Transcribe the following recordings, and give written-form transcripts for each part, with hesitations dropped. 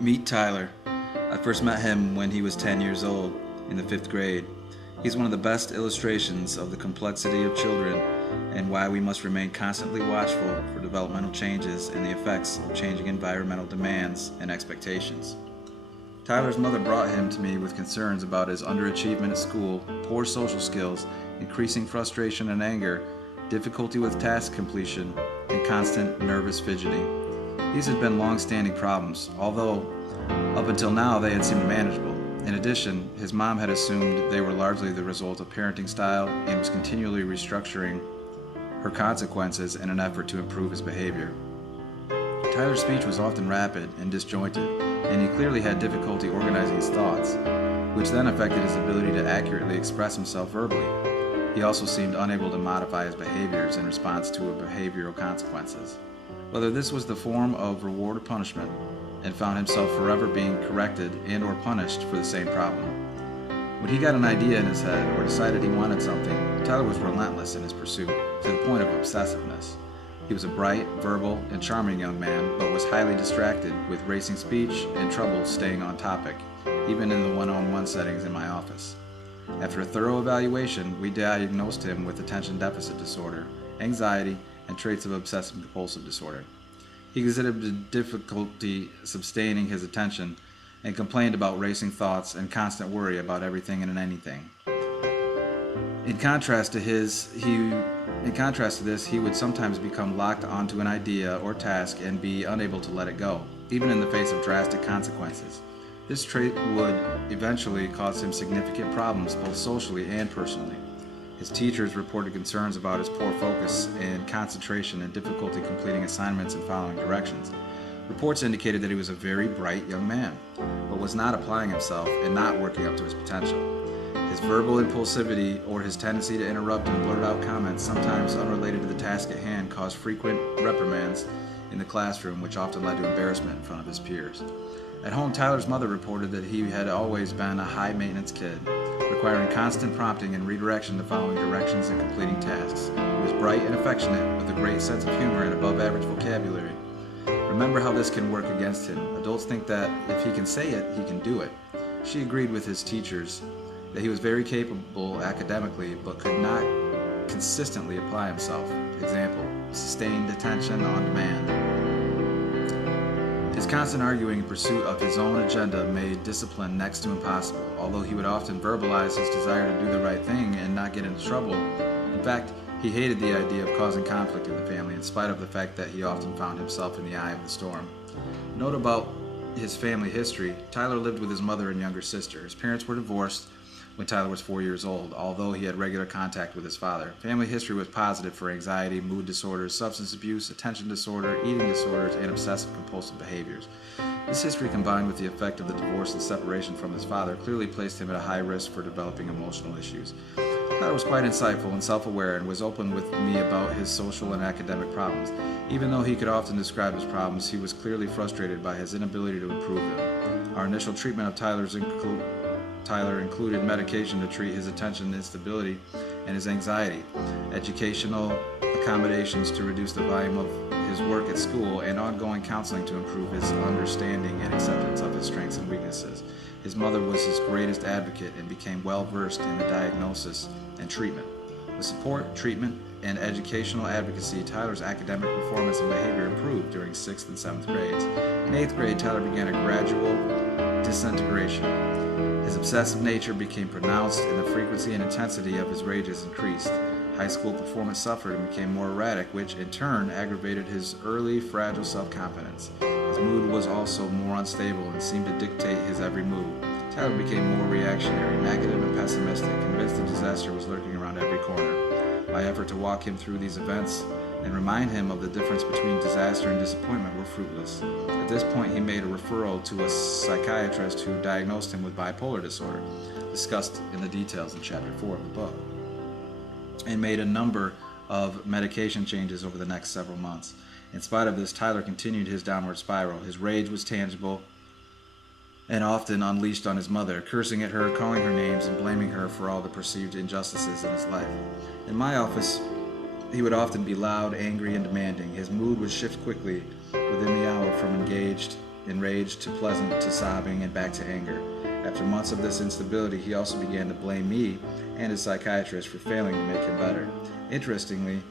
Meet Tyler. I first met him when he was 10 years old, in the 5th grade. He's one of the best illustrations of the complexity of children and why we must remain constantly watchful for developmental changes and the effects of changing environmental demands and expectations. Tyler's mother brought him to me with concerns about his underachievement at school, poor social skills, increasing frustration and anger, difficulty with task completion, and constant nervous fidgeting. These had been long-standing problems, although up until now they had seemed manageable. In addition, his mom had assumed they were largely the result of parenting style and was continually restructuring her consequences in an effort to improve his behavior. Tyler's speech was often rapid and disjointed, and he clearly had difficulty organizing his thoughts, which then affected his ability to accurately express himself verbally. He also seemed unable to modify his behaviors in response to behavioral consequences, whether this was the form of reward or punishment, and found himself forever being corrected and or punished for the same problem. When he got an idea in his head or decided he wanted something, Tyler was relentless in his pursuit, to the point of obsessiveness. He was a bright, verbal, and charming young man, but was highly distracted with racing speech and trouble staying on topic, even in the one-on-one settings in my office. After a thorough evaluation, we diagnosed him with attention deficit disorder, anxiety, and traits of obsessive-compulsive disorder. He exhibited difficulty sustaining his attention and complained about racing thoughts and constant worry about everything and anything. In contrast to this, he would sometimes become locked onto an idea or task and be unable to let it go, even in the face of drastic consequences. This trait would eventually cause him significant problems both socially and personally. His teachers reported concerns about his poor focus and concentration and difficulty completing assignments and following directions. Reports indicated that he was a very bright young man, but was not applying himself and not working up to his potential. His verbal impulsivity or his tendency to interrupt and blurt out comments, sometimes unrelated to the task at hand, caused frequent reprimands in the classroom, which often led to embarrassment in front of his peers. At home, Tyler's mother reported that he had always been a high-maintenance kid, requiring constant prompting and redirection to following directions and completing tasks. He was bright and affectionate, with a great sense of humor and above-average vocabulary. Remember how this can work against him. Adults think that if he can say it, he can do it. She agreed with his teachers that he was very capable academically, but could not consistently apply himself. Example, sustained attention on demand. His constant arguing in pursuit of his own agenda made discipline next to impossible, although he would often verbalize his desire to do the right thing and not get into trouble. In fact, he hated the idea of causing conflict in the family, in spite of the fact that he often found himself in the eye of the storm. Note about his family history: Tyler lived with his mother and younger sister. His parents were divorced when Tyler was 4 years old, although he had regular contact with his father. Family history was positive for anxiety, mood disorders, substance abuse, attention disorder, eating disorders, and obsessive-compulsive behaviors. This history, combined with the effect of the divorce and separation from his father, clearly placed him at a high risk for developing emotional issues. Tyler was quite insightful and self-aware and was open with me about his social and academic problems. Even though he could often describe his problems, he was clearly frustrated by his inability to improve them. Our initial treatment of Tyler included medication to treat his attention instability and his anxiety, educational accommodations to reduce the volume of his work at school, and ongoing counseling to improve his understanding and acceptance of his strengths and weaknesses. His mother was his greatest advocate and became well versed in the diagnosis and treatment. With support, treatment, and educational advocacy, Tyler's academic performance and behavior improved during 6th and 7th grades. In 8th grade, Tyler began a gradual disintegration. His obsessive nature became pronounced and the frequency and intensity of his rages increased. High school performance suffered and became more erratic, which in turn aggravated his early fragile self-confidence. His mood was also more unstable and seemed to dictate his every move. Tyler became more reactionary, negative, and pessimistic, convinced the disaster was lurking around every corner. My effort to walk him through these events and remind him of the difference between disaster and disappointment were fruitless. At this point, he made a referral to a psychiatrist who diagnosed him with bipolar disorder, discussed in the details in Chapter 4 of the book, and made a number of medication changes over the next several months. In spite of this, Tyler continued his downward spiral. His rage was tangible and often unleashed on his mother, cursing at her, calling her names, and blaming her for all the perceived injustices in his life. In my office, he would often be loud, angry, and demanding. His mood would shift quickly within the hour from engaged enraged to pleasant to sobbing and back to anger. After months of this instability, he also began to blame me and his psychiatrist for failing to make him better. Interestingly,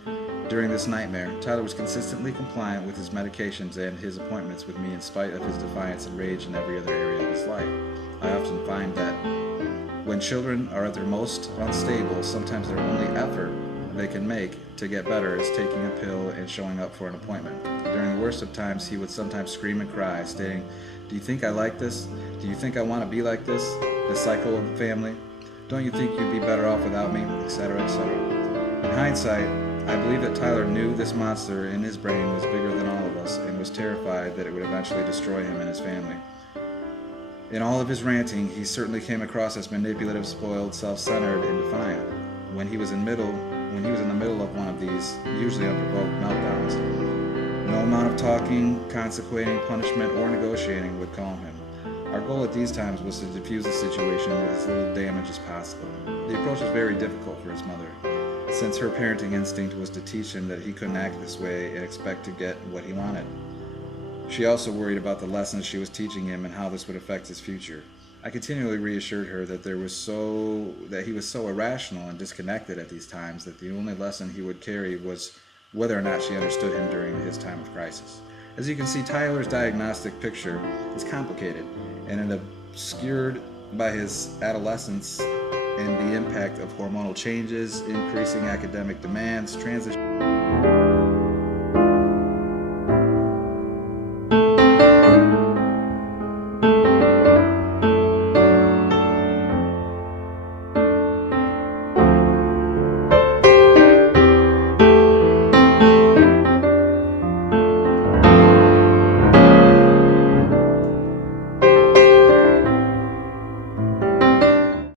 during this nightmare, Tyler was consistently compliant with his medications and his appointments with me in spite of his defiance and rage in every other area of his life. I often find that when children are at their most unstable, sometimes their only effort they can make to get better is taking a pill and showing up for an appointment. During the worst of times, he would sometimes scream and cry, stating, "Do you think I like this? Do you think I want to be like this? The cycle of the family? Don't you think you'd be better off without me?" etc., etc. In hindsight, I believe that Tyler knew this monster in his brain was bigger than all of us and was terrified that it would eventually destroy him and his family. In all of his ranting, he certainly came across as manipulative, spoiled, self-centered, and defiant. When he was in the middle of one of these, usually unprovoked meltdowns, no amount of talking, consequating, punishment, or negotiating would calm him. Our goal at these times was to defuse the situation with as little damage as possible. The approach was very difficult for his mother, since her parenting instinct was to teach him that he couldn't act this way and expect to get what he wanted. She also worried about the lessons she was teaching him and how this would affect his future. I continually reassured her that he was so irrational and disconnected at these times that the only lesson he would carry was whether or not she understood him during his time of crisis. As you can see, Tyler's diagnostic picture is complicated and obscured by his adolescence and the impact of hormonal changes, increasing academic demands, transition